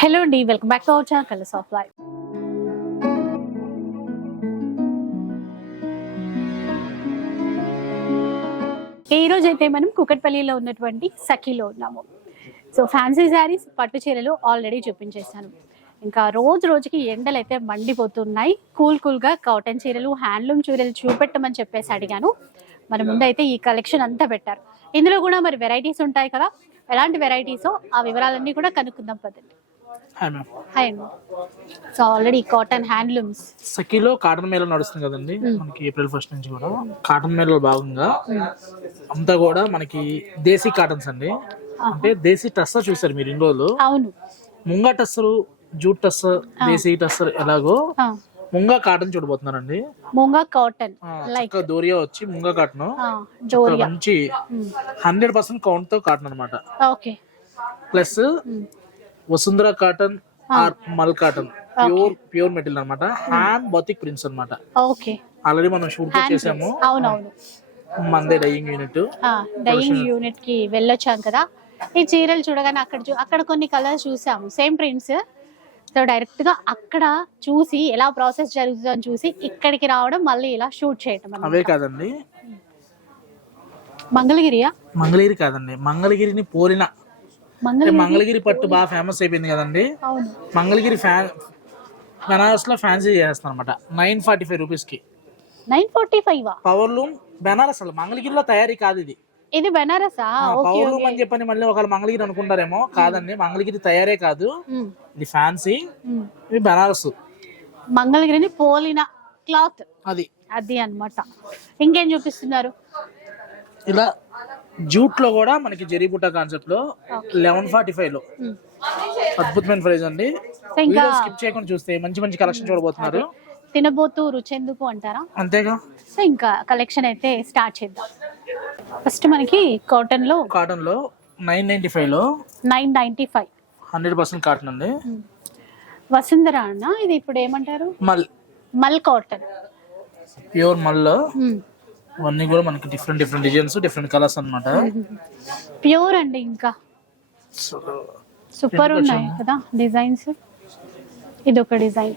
Hello అండి welcome back to our channel colors of life ఈ రోజు అయితే మనం కుకట్పల్లిలో ఉన్నటువంటి సఖీలో ఉన్నాము. సో ఫ్యాన్సీ శారీస్ పట్టు చీరలు ఆల్రెడీ చూపించేశాను. ఇంకా రోజు రోజుకి ఎండలు అయితే మండిపోతున్నాయి. కూల్ కూల్గా కాటన్ చీరలు హ్యాండ్లూమ్ చీరలు చూపెట్టమని చెప్పేసి అడిగాను. మరి ముందైతే ఈ కలెక్షన్ అంతా పెట్టారు. ఇందులో కూడా మరి వెరైటీస్ ఉంటాయి కదా? ఎలాంటి వెరైటీసో ఆ వివరాలన్నీ కూడా కనుక్కుందాం పదండి. హాయ్ మ్యామ్ హాయ్ అండి సో ఆల్రెడీ కాటన్ హ్యాండ్లూమ్స్ సఖీలో కాటన్ మేళ నడుస్తుంది కదండి. మనకి ఏప్రిల్ ఫస్ట్ నుంచి కూడా. కాటన్ మేళలో భాగంగా అంతా కూడా మనకి దేశీ కాటన్స్ అండి. అంటే దేశీ టస్సర్ చూసారు మీరు ఇన్ని రోజులు? అవును. ముంగా టస్సరు జూట్ టస్సర్ దేశీ టస్సర్ ఎలాగో ముంగా కాటన్ చూడబోతున్నారండి. మూంగా కాటన్ లైక్ దోరియా వచ్చి ముంగా కాటన్ మంచి హండ్రెడ్ పర్సెంట్ కౌంట్తో కాటన్ అనమాట okay. Plus Vasundhara cotton or mul cotton. Pure pure material అనమాట హ్యాండ్ బతిక్ ప్రింట్స్ అన్నమాట. ఓకే. ఆల్రెడీ మనం షూట్ చేసాము. అవునవును. మందే డైయింగ్ యూనిట్ డైయింగ్ యూనిట్కి వెళ్ళొచ్చాం కదా. ఈ చీరలు చూడగానే అక్కడ అక్కడ కొన్ని కలర్స్ చూసాము. సేమ్ ప్రింట్స్ సో డైరెక్ట్గా అక్కడ చూసి ఎలా ప్రాసెస్ జరుగుతుందని చూసి ఇక్కడికి రావడం మళ్ళీ ఇలా షూట్ చేయటం. అవే కాదండి. మంగళగిరియా? మంగళగిరి కాదండి. మంగళగిరిని పోలిన మంగళగిరి పట్టు బాగా ఫేమస్ అయిపోయింది కదండి. మంగళగిరి ఫ్యాన్ బెనారస్లో ఫ్యాన్సీ చేస్తాను అనమాట నైన్ ఫార్టీ ఫైవ్ రూపీస్కి nine forty five power loom Banaras అసలు. మంగళగిరిలో తయారీ కాదు ఇది. ఇది బెనారసా? పవర్ లూమ్ అని చెప్పని మళ్ళీ ఒకళ్ళు మంగళగిరి అనుకుంటారేమో. కాదండి మంగళగిరి తయారే కాదు. ఇది ఫ్యాన్సీ ఇది బెనారస్. మంగళగిరిని పోలిన క్లాత్. అది. అది అన్నమాట. ఇంకేం చూపిస్తున్నారు? ఇలా జూట్లో కూడా మనకి జరీబుట్ట కాన్సెప్ట్లో లెవెన్ ఫార్టీ ఫైవ్లో. మ్మ్. అద్భుతమైన ప్రైస్ అండి. స్కిప్ చేయకుండా చూస్తే మంచి మంచి కలెక్షన్ చూడబోతున్నారు. తినబోతూ రుచెందుకు అంటారా? అంతేగా. సో ఇంకా కలెక్షన్ అయితే స్టార్ట్ చేద్దాం. ఫస్ట్ మనకి కాటన్లో కాటన్లో నైన్ నైన్టీ ఫైవ్లో nine ninety five hundred percent cotton అండి వసుంధర అన్న ఇది ఇప్పుడు ఏమంటారు? మల్. మల్ కాటన్ ప్యూర్ మల్లో ఇవన్నీ కూడా మనకి different different designs different colours అన్నమాట. ప్యూర్ అండి ఇంకా. సూపర్ ఉన్నాయి కదా డిజైన్స్ ఇది ఒక డిజైన్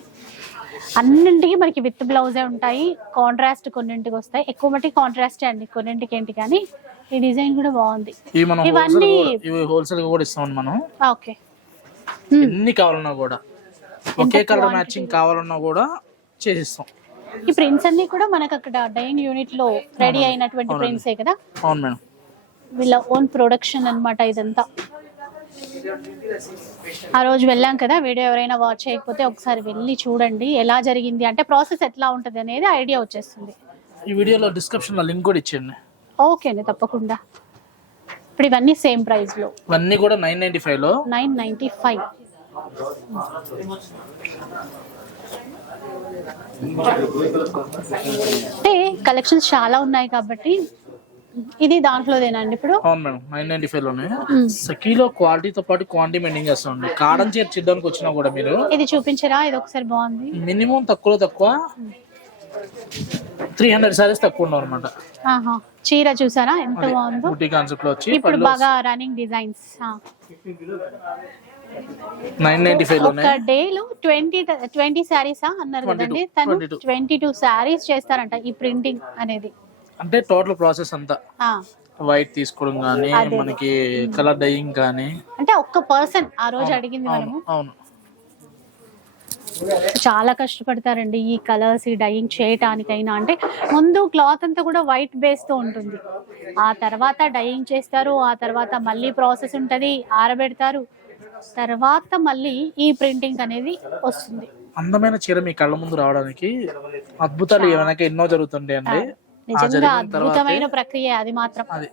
అన్నింటికి మనకి విత్ బ్లౌజే ఉంటాయి కాంట్రాస్ట్ కొన్నింటికి వస్తాయి. ఎక్కువ మట్టి కాంట్రాస్టే అండి కొన్నింటికి ఏంటి కానీ ఈ డిజైన్ కూడా బాగుంది. ఇవన్నీ- హోల్సేల్ కూడా ఇస్తామండి మనం. ఓకే. ఎన్ని కావాలన్నా కూడా ఒకే కలర్ మ్యాచింగ్ కావాలన్నా కూడా చేసిస్తాం. ఈ ప్రింట్స్ అన్ని కూడా మనకు అక్కడ డైయింగ్ యూనిట్లో రెడీ అయినటువంటి ప్రింట్సే కదా? అవును మేడం. వీళ్ళ ఓన్ ప్రొడక్షన్ అన్నమాట ఇదంతా. ఆ రోజు వెళ్ళాం కదా వీడియో ఎవరైనా వాచ్ చేయకపోతే ఒకసారి వెళ్ళి చూడండి ఎలా జరిగింది అంటే ప్రాసెస్ ఎట్లా ఉంటుంది అనేది ఐడియా వచ్చేస్తుంది. ఈ వీడియోలో డిస్క్రిప్షన్లో లింక్ కూడా ఇచ్చేయండి. ఓకే అండి తప్పకుండా. ఇప్పుడు ఇవన్నీ సేమ్ ప్రైస్లో. ఇవన్నీ కూడా నైన్ నైన్టీ ఫైవ్లో? నైన్ నైన్టీ ఫైవ్ అంటే కలెక్షన్స్ చాలా ఉన్నాయి కాబట్టి ఇది దాంట్లోదేనండి ఇప్పుడు? అవును మేడం నైన్ నైన్టీ ఫైవ్లోనే సఖీలో క్వాలిటీతో పాటు క్వాంటిటీ మెయింటైన్ చేస్తాం అండి కాడం చీర చిడ్డానికి వచ్చినా కూడా మీరు ఇది చూపించరా? ఇది ఒకసారి బాగుంది. మినిమం తక్కువలో తక్కువ త్రీ హండ్రెడ్ సారీస్ తక్కువ ఉండవు అనమాట చీర చూసారా? ఎంత బాగుందో. కాన్సెప్ట్లో వచ్చి ఇప్పుడు బాగా రన్నింగ్ డిజైన్స్ నైన్ నైన్టీ ఫైవ్లోనే ఒక డే లో ట్వంటీ ట్వంటీ శారీసా అన్నారు 22, కదండి. తను 22. ట్వంటీ టూ శారీస్ చేస్తారంట ఈ ప్రింటింగ్ అనేది. అంటే టోటల్ ప్రాసెస్ అంతా. వైట్ తీసుకోవడం కానీ మనకి కలర్ డైయింగ్ కానీ అంటే ఒక్క పర్సన్ ఆ రోజు అడిగింది మనము. అవును చాలా కష్టపడతారండి ఈ కలర్స్ ఈ డైయింగ్ చేయటానికైనా. అంటే ముందు క్లాత్ అంతా కూడా వైట్ బేస్తో ఉంటుంది. ఆ తర్వాత డైయింగ్ చేస్తారు ఆ తర్వాత మళ్ళీ ప్రాసెస్ ఉంటది ఆరబెడతారు. తర్వాత మళ్ళీ ఈ ప్రింటింగ్ అనేది వస్తుంది. అందమైన చీర మీ కళ్ళ ముందు రావడానికి అద్భుతాలు ఏమైనా ఎన్నో జరుగుతుంటాయి అండి? నిజంగా అద్భుతమైన ప్రక్రియ అది మాత్రం. అది.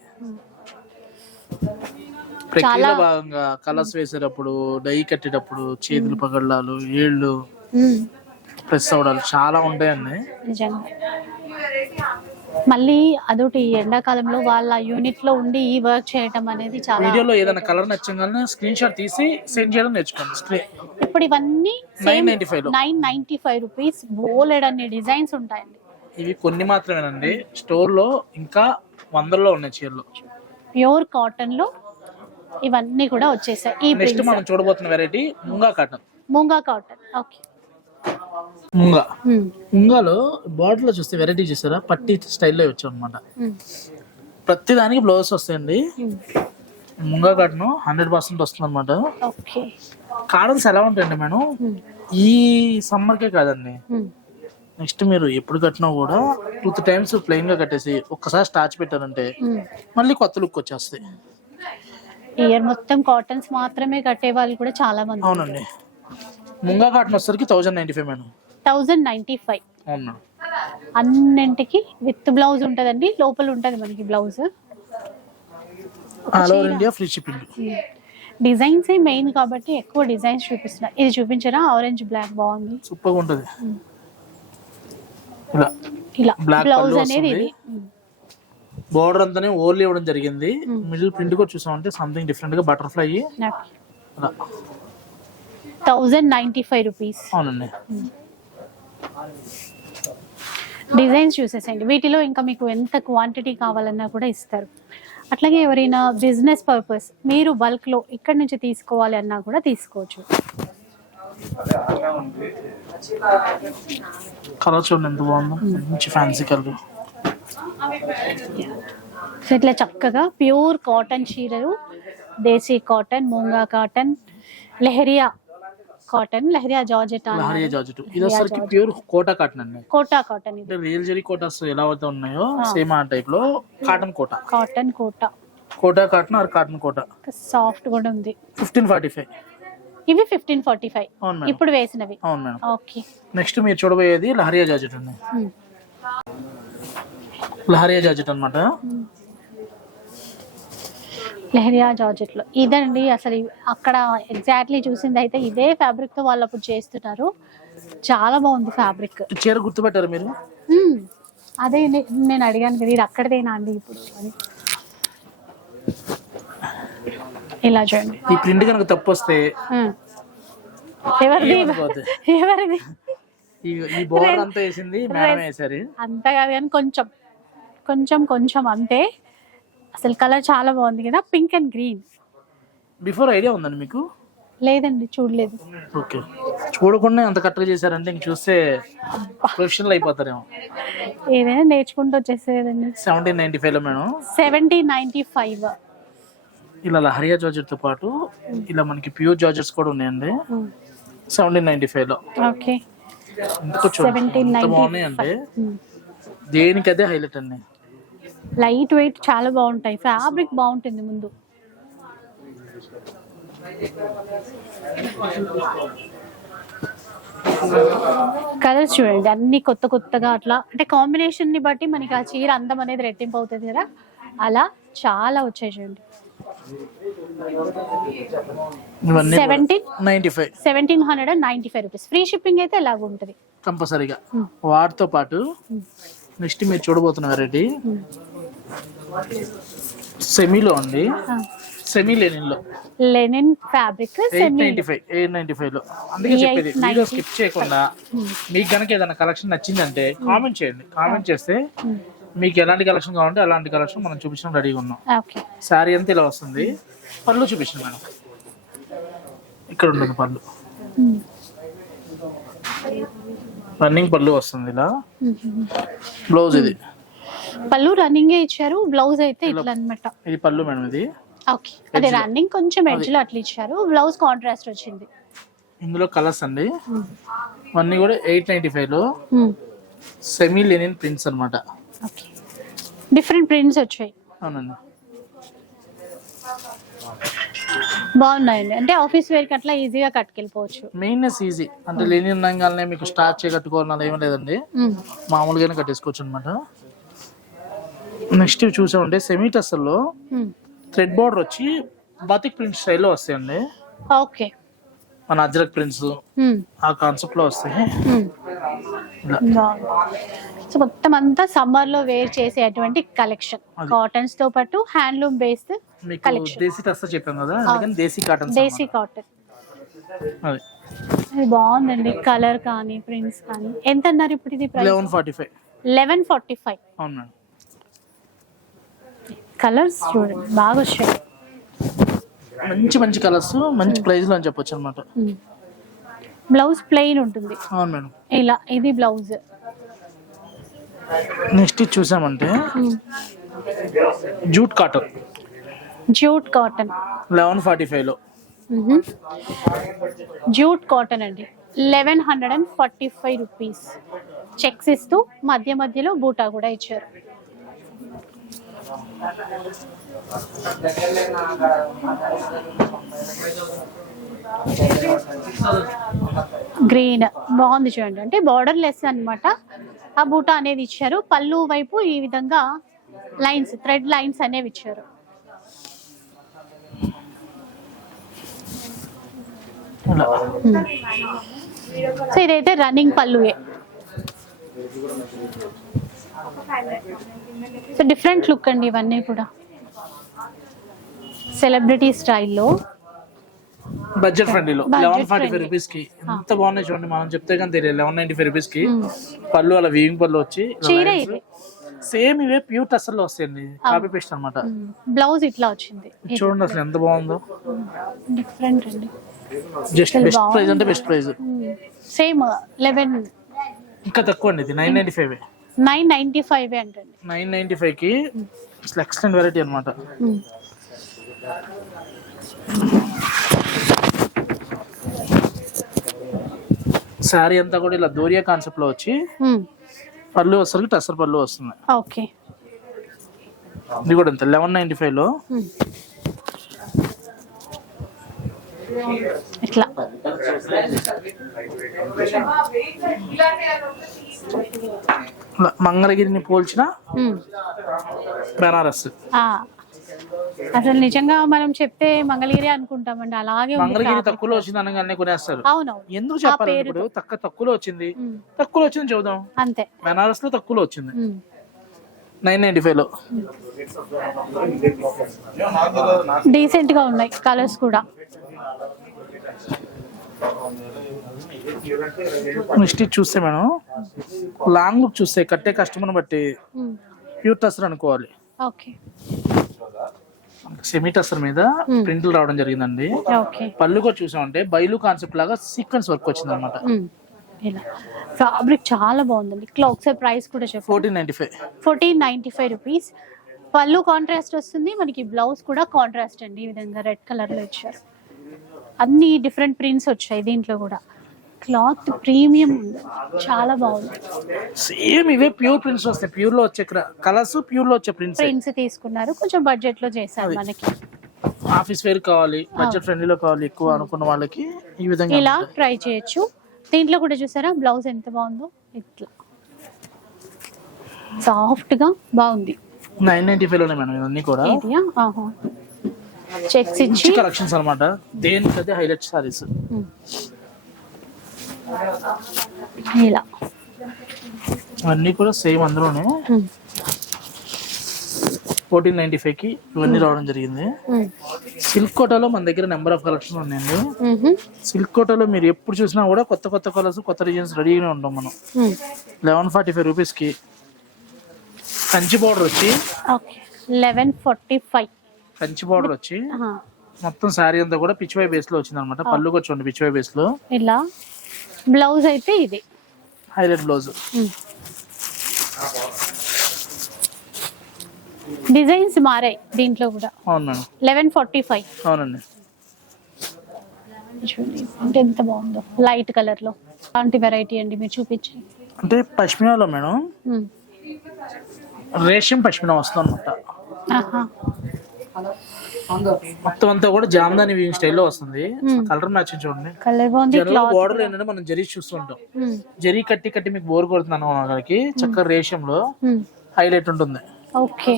ప్రక్రియలో భాగంగా కలర్స్ వేసేటప్పుడు డై కట్టేటప్పుడు చేతులు పగళ్ళాలు ఏళ్ళు ప్రెస్ అవడాలు చాలా ఉంటాయండి. నిజంగా. మళ్ళీ అదొకటి ఎండాకాలంలో వాళ్ళ యూనిట్లో ఉండి ఈ వర్క్ చేయటం అనేది చాలా వీడియోలో ఏదైనా కలర్ నచ్చగానే స్క్రీన్ షాట్ తీసి సెండ్ చేయడం నేర్చుకోండి. స్క్రీన్ ఇప్పుడు ఇవన్నీ నైన్ నైన్టీ ఫైవ్లో. నైన్ నైన్టీ ఫైవ్ రూపీస్ బోలెడ్ అన్ని డిజైన్స్ ఉంటాయండి. ఇవి కొన్ని మాత్రమేనండి. స్టోర్లో ఇంకా వందల్లో ఉన్నాయి చీరలు. ప్యూర్ కాటన్లో ఇవన్నీ కూడా వచ్చేసాయి. ఈ నెక్స్ట్ మనం చూడబోతున్న variety moonga cotton moonga cotton okay moonga ముంగాలో బార్డర్లో చూస్తే వెరైటీ చూసారా పట్టి స్టైల్లో వచ్చాం అనమాట ప్రతి దానికి బ్లౌజ్ వస్తాయండి ముంగా కాటన్ హండ్రెడ్ పర్సెంట్ వస్తుంది అనమాట కాటన్స్ ఎలా ఉంటాయండి మేడం? ఈ సమ్మర్కే కాదండి. నెక్స్ట్ మీరు ఎప్పుడు కట్టినా కూడా టూ త్రీ టైమ్స్ ప్లెయిన్గా కట్టేసి ఒక్కసారి స్టార్చ్ పెట్టారంటే మళ్ళీ కొత్త లుక్ వచ్చేస్తాయి. ఇయర్ మొత్తం కాటన్స్ మాత్రమే కట్టే వాళ్ళు కూడా చాలా మంది. అవునండి. ముంగా కాటన్ వచ్చేసరికి thousand ninety five madam. Thousand ninety five. అవును? మేడం అన్నింటికి విత్ బ్లౌజ్ ఉంటదండి లోపల ఉంటది మనకి blouse. All over India free shipping. Designs main కాబట్టి ఎక్కువ డిజైన్స్ చూపిస్తున్నారు ఇది చూపించరా? ఆరెంజ్ బ్లాక్ బాగుంది. సూపర్గా ఉంటది ఇలా. ఇలా. Black బ్లౌజ్ అనేది. ఇది. బోర్డర్ అంతానే ఓర్లీ ఇవ్వడం జరిగింది. మిడిల్ ప్రింట్ కూడా చూసామంటే సంథింగ్ డిఫరెంట్గా బటర్ఫ్లై ఇలా థౌజండ్ నైన్టీ ఫైవ్ రూపీస్. అవునండి. డిజైన్స్ చూసేసండి వీటిలో ఇంకా మీకు ఎంత క్వాంటిటీ కావాలన్నా కూడా ఇస్తారు. అట్లాగే ఎవరైనా బిజినెస్ పర్పస్ మీరు బల్క్లో ఇక్కడ నుంచి తీసుకోవాలి అన్నా కూడా తీసుకోవచ్చు. కలర్ చూడండి ఎంత బాగుందో. మంచి ఫ్యాన్సీ కలర్. సో ఇట్లా చక్కగా ప్యూర్ కాటన్ చీరలు desi cotton moonga cotton leheriya cotton leheriya georgette leheriya georgette. ఇది వచ్చరికి ప్యూర్ కోటా కాటన్ అండి. కోటా కాటన్ ఇది. రియల్ జరీ కోటాస్ ఎలా అయితే ఉన్నాయో సేమ్ ఆ టైప్లో cotton Kota cotton Kota Kota cotton or cotton Kota soft కూడా ఉంది. ఫిఫ్టీన్ ఫార్టీ ఫైవ్ ఇవి ఫిఫ్టీన్ ఫార్టీ ఫైవ్ ఇప్పుడు వేసినవి. అవును మేడం. ఓకే. నెక్స్ట్ మీరు చూడబోయేది లహరియా జార్జెట్ అండి. లహరియా జార్జెట్ అన్నమాట. లెహరియా జార్జెట్లో ఇదండి అసలు అక్కడ ఎగ్జాక్ట్లీ చూసింది అయితే ఇదే ఫ్యాబ్రిక్తో వాళ్ళు అప్పుడు చేస్తున్నారు. చాలా బాగుంది ఫ్యాబ్రిక్ చీర గుర్తుపెట్టారు మీరు? అదే నేను అడిగాను కదా ఇది అక్కడదేనా అండి ఇప్పుడు అని. ఇలా చూడండి. ఈ ప్రింట్ కనుక తప్పు వస్తే. ఎవరిది. ఎవరిది? ఈ ఈ బోర్డర్ అంతా వేసింది మేడం వేసారు అంత కాదు కానీ కొంచెం కొంచెం కొంచెం అంతే. అసలు కలర్ చాలా బాగుంది కదా pink and green. Before idea ఉందండి మీకు? లేదండి చూడలేదు. ఓకే. చూడకుండా అంత కరెక్ట్గా చేశారంటే ఇంక చూస్తే ప్రొఫెషనల్ అయిపోతారేమో. ఏదైనా నేర్చుకుంటూ వచ్చేసేదండి. సెవెంటీన్ నైన్టీ ఫైవ్లో మేడం. సెవెంటీ నైన్టీ ఫైవ్ ఇలా లహరియా జార్జెట్తో పాటు ఇలా మనకి ప్యూర్ జార్జెట్స్ కూడా ఉన్నాయండి. సెవెంటీన్ నైన్టీ ఫైవ్లో. ఓకే. ఎందుకో చూడండి ఎంత నైన్టీ బాగున్నాయంటే దేనికి అదే హైలైట్ అండి. లైట్ వెయిట్ చాలా బాగుంటాయి. ఫ్యాబ్రిక్ బాగుంటుంది ముందు. కలర్స్ చూడండి అన్ని కొత్త కొత్తగా అట్లా. అంటే కాంబినేషన్ని బట్టి మనకి ఆ చీర అందం అనేది రెట్టింపు అవుతుంది కదా? అలా చాలా వచ్చాయి చూడండి. Seventeen ninety five seventeen hundred and ninety five rupees free shipping అయితే ఎలాగ ఉంటుంది. కంపల్సరీగా. వాటితో పాటు నెక్స్ట్ మీరు చూడబోతున్న వెరైటీ సెమీలో అండి. Semi లెనిన్లో. Linen fabric semi ninety five eight ninety ఫైవ్లో అందుకే చెప్పేది వీడియో స్కిప్ చేయకుండా మీకు కనుక ఏదైనా కలెక్షన్ నచ్చిందంటే కామెంట్ చేయండి. కామెంట్ చేస్తే మీకు ఎలాంటి కలెక్షన్ కావాలంటే అలాంటి కలెక్షన్ మనం చూపించడం రెడీగా ఉన్నాం. ఓకే. శారీ అంతా ఇలా వస్తుంది. పళ్ళు చూపించండి మేడం. ఇక్కడ ఉంటుంది పళ్ళు. రన్నింగ్ పళ్ళు వస్తుంది ఇలా. బ్లౌజ్ ఇది. పళ్ళు రన్నింగ్ ఇచ్చారు బ్లౌజ్ అయితే ఇట్లా అన్నమాట ఇది పళ్ళు మేడం ఇది? ఓకే అదే రన్నింగ్ కొంచెం ఎడ్జ్లో అట్లా ఇచ్చారు. బ్లౌజ్ కాంట్రాస్ట్ వచ్చింది. ఇందులో కలర్స్ అండి. అన్నీ కూడా ఎయిట్ నైన్టీ ఫైవ్లో సెమీ లెనిన్ ప్రింట్స్ అన్నమాట. ఓకే డిఫరెంట్ ప్రింట్స్ వచ్చాయి. అవునండి. బాగున్నాయండి. అంటే ఆఫీస్ వేర్కి అట్లా ఈజీగా కట్టుకెళ్ళిపోవచ్చు. మెయిన్నెస్ ఈజీ అంటే లేని రంగాలనే మీకు స్టార్ట్ చేయ కట్టుకోవాలని ఏమీ లేదండి. మామూలుగానే కట్టేసుకోవచ్చు అనమాట నెక్స్ట్ ఇవి చూసామంటే సెమీ టస్సల్లో థ్రెడ్ బార్డర్ వచ్చి బాతిక్ ప్రింట్ స్టైల్లో వస్తాయండి. ఓకే. మన అజ్రక్ ప్రింట్స్ ఆ కాన్సెప్ట్లో వస్తాయి. సో మొత్తం అంతా సమ్మర్లో వేర్ చేసేటువంటి కలెక్షన్. కాటన్స్తో పాటు handloom based Collection. Desi tussar చెప్పాం కదా? అందుకని దేశీ కాటన్ దేశీ కాటన్ ఇది బాగుందండి కలర్ కానీ ప్రింట్స్ కానీ. ఎంత అన్నారు ఇప్పుడు ఇది eleven forty five eleven forty five అవును కలర్స్ చూడండి బాగా వచ్చాయి మంచి మంచి కలర్స్ మంచి ప్రైస్లో అని చెప్పొచ్చు అనమాట బ్లౌజ్ ప్లెయిన్ ఉంటుంది. అవును మేడం. ఇలా ఇది బ్లౌజ్ నెక్స్ట్ చూసామంటే jute cotton jute cotton eleven forty ఫైవ్లో. జూట్ కాటన్ అండి. Eleven hundred and forty five rupees checks ఇస్తూ మధ్య మధ్యలో బూటా కూడా ఇచ్చారు. గ్రీన్. బాగుంది చూడండి. అంటే బార్డర్ లెస్ అన్నమాట. ఆ బూటా అనేది ఇచ్చారు. పళ్ళు వైపు ఈ విధంగా లైన్స్ థ్రెడ్ లైన్స్ అనేవి ఇచ్చారు. సో ఇదైతే రన్నింగ్ పళ్ళువే. సో డిఫరెంట్ లుక్ అండి ఇవన్నీ కూడా. సెలబ్రిటీ స్టైల్లో బడ్జెట్ ఫ్రెండ్లీ లో Budget లెవెన్ ఫార్టీ ఫైవ్. రూపీస్కి ఎంత బాగున్నాయి చూడండి మనం చెప్తే కానీ తెలియదు. లెవెన్ నైన్టీ ఫైవ్ రూపీస్కి. పళ్ళు అలా వీవింగ్ పళ్ళు వచ్చి సేమ్ ఇవే ప్యూర్ టస్సర్లో వస్తాయండి. కాపీ పేస్ట్ అనమాట బ్లౌజ్ ఇట్లా వచ్చింది. చూడండి అసలు ఎంత బాగుందో. డిఫరెంట్ అండి. Just best. ప్రైస్ అంటే బెస్ట్ ప్రైస్ సేమ్ లెవెన్ ఇంకా తక్కువ అండి ఇది nine ninety five nine ninety five అంటండి నైన్ నైన్టీ ఫైవ్కి అసలు ఎక్సలెంట్ వెరైటీ అనమాట. శారీ అంతా కూడా ఇలా దోరియా కాన్సెప్ట్లో వచ్చి. పళ్ళు వస్తుంది టస్సర్ పళ్ళు వస్తుంది ఓకే ఇది కూడా అంతే లెవెన్ నైన్టీ ఫైవ్లో. ఇట్లా మంగళగిరిని పోల్చిన. బెనారస్ ఆ. అసలు నిజంగా మనం చెప్తే మంగళగిరి అనుకుంటామండి అలాగే మంగళగిరి. తక్కువలో వచ్చింది అనగానే కొనేస్తారు అవునవును ఎందుకు చెప్పాలి. ఇప్పుడు తక్కువ తక్కువలో వచ్చింది. తక్కువలో వచ్చింది చూద్దాం అంతే బెనారస్లో తక్కువలో వచ్చింది. నైన్ నైన్టీ ఫైవ్లో డీసెంట్గా ఉన్నాయి కలర్స్ కూడా ఇది చూస్తే మేడం లాంగ్ లుక్ చూస్తే కట్టే కస్టమర్ బట్టి. ప్యూర్ టసర్ అనుకోవాలి. ఓకే సెమీ టసర్ మీద. ప్రింట్లు రావడం జరిగిందండి. ఓకే పళ్ళు కూడా చూసామంటే బైలు కాన్సెప్ట్ లాగా సీక్వెన్స్ వర్క్ వచ్చింది అనమాట ఫ్యాబ్రిక్ చాలా బాగుందండి. ఇట్లా ఒకసారి ప్రైస్ కూడా చెప్పండి. Fourteen ninety five fourteen ninety five rupees పళ్ళు కాంట్రాస్ట్ వస్తుంది. మనకి బ్లౌజ్ కూడా కాంట్రాస్ట్ అండి. ఈ విధంగా రెడ్ కలర్లో ఇచ్చారు. అన్ని డిఫరెంట్ ప్రింట్స్ వచ్చాయి దీంట్లో కూడా. క్లాత్ ప్రీమియం ఉంది. చాలా బాగుంది. సేమ్ ఇవే ప్యూర్ ప్రింట్స్ వస్తాయి. ప్యూర్లో వచ్చే కలర్స్ ప్యూర్లో వచ్చే ప్రింట్స్. ప్రింట్స్ తీసుకున్నారు. కొంచెం బడ్జెట్లో చేశారు మనకి. ఆఫీస్ వేర్ కావాలి బడ్జెట్ ఫ్రెండ్లీలో కావాలి ఎక్కువ అనుకున్న వాళ్ళకి ఈ విధంగా ఇలా ట్రై చేయొచ్చు. దీంట్లో కూడా చూసారా? బ్లౌజ్ ఎంత బాగుందో? ఇట్లా. సాఫ్ట్గా బాగుంది. నైన్ నైన్టీ ఫైవ్లోనే మేడం ఇవన్నీ కూడా. చెక్స్ ఇచ్చి కలెక్షన్స్ అనమాట దేనికదే హైలైట్ సారీస్. ఇలా అన్నీ కూడా సేమ్ అందులోనే. ఫోర్టీన్ నైన్టీ ఫైవ్కి ఇవన్నీ రావడం జరిగింది. సిల్క్ కోటాలో మన దగ్గర నెంబర్ ఆఫ్ కలెక్షన్ ఉన్నాయండి. సిల్క్ కోటాలో మీరు ఎప్పుడు చూసినా కూడా కొత్త కొత్త కలర్స్ కొత్త డిజైన్స్ రెడీగానే ఉంటాం మనం. లెవెన్ ఫార్టీ ఫైవ్ రూపీస్కి కంచి బోర్డర్ వచ్చి eleven forty five. Kanchi border వచ్చి మొత్తం శారీ అంతా కూడా పిచ్చివై బేస్లో వచ్చింది అనమాట పళ్ళుకి వచ్చి పిచ్చివై బేస్లో ఇలా. బ్లౌజ్ అయితే ఇది. Highlight blouse. డిజైన్స్ మారాయి దీంట్లో కూడా. అవును మేడం లెవెన్ ఫార్టీ ఫైవ్. అవునండి. అంటే ఎంత బాగుందో. లైట్ కలర్లో అలాంటి వెరైటీ అండి మీరు చూపించి అంటే పష్మినాలో మేడం. రేషం పష్మినా వస్తుంది అనమాట. మొత్తం అంతా కూడా జామ్దాని వీవింగ్ స్టైల్లో వస్తుంది. కలర్ మ్యాచింగ్ చూడండి. కలర్ బాగుంది జనరల్ బోర్డర్ ఏంటంటే మనం జరీ చూస్తుంటాం. జరీ కట్టి కట్టి మీకు బోర్ కొడుతున్నాను వాళ్ళకి చక్కగా రేషంలో ఉమ్. హైలైట్ ఉంటుంది. ఓకే.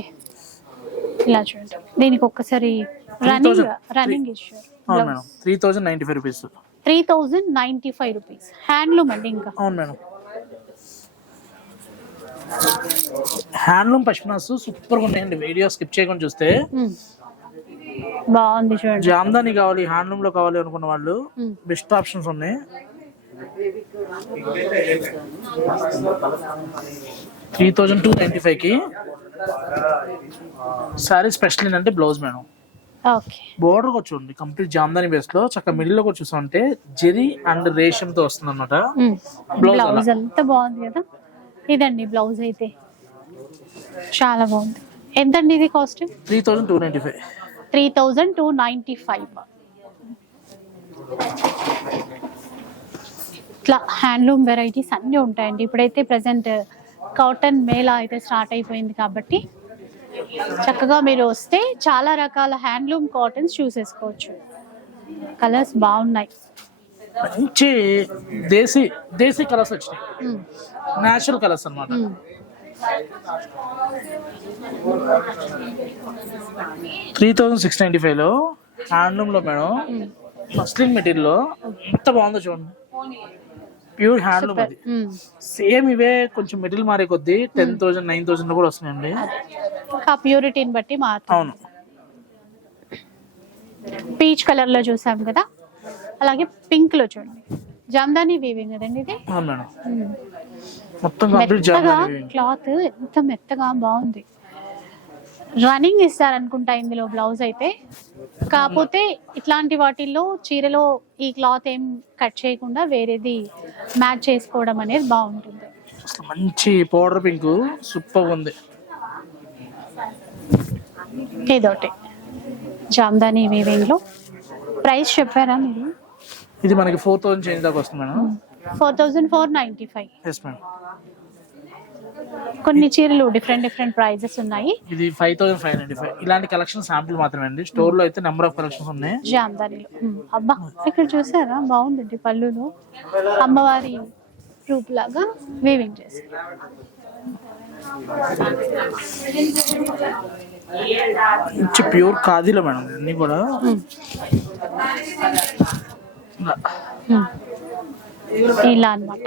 ఇలా చూడండి. దీనికి ఒక్కసారి రన్నింగ్ 3000. రన్నింగ్ ఇచ్చారు అవును madam. Three thousand ninety five rupees three thousand ninety five rupees handloom అండి ఇంకా. అవును మేడం. హ్యాండ్లూమ్ పష్మినాస్ సూపర్గా ఉన్నాయండి వీడియో స్కిప్ చేయకుండా చూస్తే. బాగుంది చూడండి. జామ్దాని కావాలి హ్యాండ్లూమ్లో కావాలి అనుకున్న వాళ్ళు. బెస్ట్ ఆప్షన్స్ ఉన్నాయి. త్రీ థౌజండ్ టూ నైంటీ ఫైవ్కి శారీ స్పెషల్ ఏంటంటే బ్లౌజ్ మేడం. బోర్డర్ చూడండి కంప్లీట్ జామ్దాని బేస్లో చక్కగా మిడిల్లో కూడా చూసామంటే జెరీ అండ్ రేషం తో వస్తుంది అనమాట బ్లౌజ్ అంతా బాగుంది కదా. ఇదండి బ్లౌజ్ అయితే. చాలా బాగుంది. ఎంతండి ఇది cost? Three thousand two ninety five three thousand two ninety five. ఇట్లా హ్యాండ్లూమ్ వెరైటీస్ అన్నీ ఉంటాయండి. ఇప్పుడైతే ప్రజెంట్ కాటన్ మేళా అయితే స్టార్ట్ అయిపోయింది కాబట్టి చక్కగా మీరు వస్తే చాలా రకాల హ్యాండ్లూమ్ కాటన్స్ చూసేసుకోవచ్చు. కలర్స్ బాగున్నాయి. మంచి దేశీ దేశీ కలర్స్ వచ్చినాయి. మ్మ్. న్యాచురల్ కలర్స్ అన్నమాట. Hmm. Three thousand six ninety ఫైవ్లో హ్యాండ్లూమ్లో మేడం మస్లిన్ మెటీరియల్లో ఎంత బాగుందో చూడండి. ప్యూర్ హ్యాండ్లూమ్ అది. సేమ్ ఇవే కొంచెం మెటీరియల్ మారే కొద్దీ టెన్ థౌసండ్ నైన్ థౌసండ్ కూడా వస్తున్నాయండి. ఆ ప్యూరిటీని బట్టి అవును. పీచ్ కలర్లో చూసాం కదా? అలాగే పింక్లో చూడండి. జామ్దాని వీవింగ్ కదండి ఇది? అవును మేడం. జాబ్ మెత్తగా క్లాత్ ఎంత మెత్తగా బాగుంది. రన్నింగ్ ఇస్తారనుకుంటా ఇందులో బ్లౌజ్ అయితే. కాకపోతే ఇట్లాంటి వాటిల్లో చీరలో ఈ క్లాత్ ఏం కట్ చేయకుండా వేరేది మ్యాచ్ చేసుకోవడం అనేది బాగుంటుంది. మంచి పౌడర్ పింక్ సూపర్ ఉంది. ఇదొకటి. జామ్దాని వీవింగ్లో ప్రైస్ చెప్పారా మీరు? ఇది మనకి ఫోర్ థౌసండ్ చేంజ్ దాకా వస్తుంది madam. Four thousand four ninety five. కొన్ని చీరలు డిఫరెంట్ డిఫరెంట్ ప్రైజెస్ ఉన్నాయి. ఇది five thousand five ninety five. ఇలాంటి కలెక్షన్ శాంపిల్ మాత్రమే అండి. స్టోర్లో అయితే నెంబర్ ఆఫ్ కలెక్షన్స్ ఉన్నాయి. జామ్దానిలో అబ్బా ఇక్కడ చూసారా? బాగుందండి పళ్ళులో అమ్మవారి రూప్ లాగా వీవింగ్ చేసి ప్యూర్ ఖాదీలో మేడం అన్ని కూడా. ఇలా. అనమాట అన్నమాట.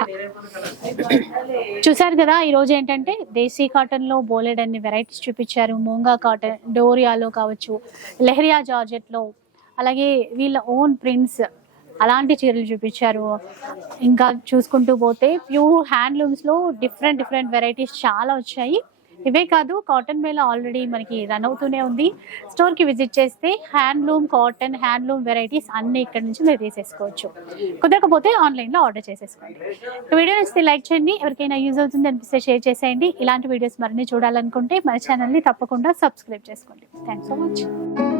చూసారు కదా ఈ రోజు ఏంటంటే దేశీ కాటన్లో బోలెడ్ అన్ని వెరైటీస్ చూపించారు. మూంగా కాటన్ డోరియాలో కావచ్చు లెహరియా జార్జెట్లో అలాగే వీళ్ళ ఓన్ ప్రింట్స్ అలాంటి చీరలు చూపించారు. ఇంకా చూసుకుంటూ పోతే ప్యూర్ హ్యాండ్లూమ్స్లో డిఫరెంట్ డిఫరెంట్ వెరైటీస్ చాలా వచ్చాయి. ఇవే కాదు కాటన్ మేళ ఆల్రెడీ మనకి రన్ అవుతూనే ఉంది. స్టోర్కి విజిట్ చేస్తే హ్యాండ్లూమ్ కాటన్ హ్యాండ్లూమ్ వెరైటీస్ అన్ని ఇక్కడ నుంచి మీరు తీసేసుకోవచ్చు. కుదరకపోతే ఆన్లైన్లో ఆర్డర్ చేసేసుకోండి. వీడియో నచ్చితే లైక్ చేయండి. ఎవరికైనా యూజ్ అవుతుంది అనిపిస్తే షేర్ చేసేయండి. ఇలాంటి వీడియోస్ మరిన్ని చూడాలనుకుంటే మన ఛానల్ని తప్పకుండా సబ్స్క్రైబ్ చేసుకోండి. Thanks so much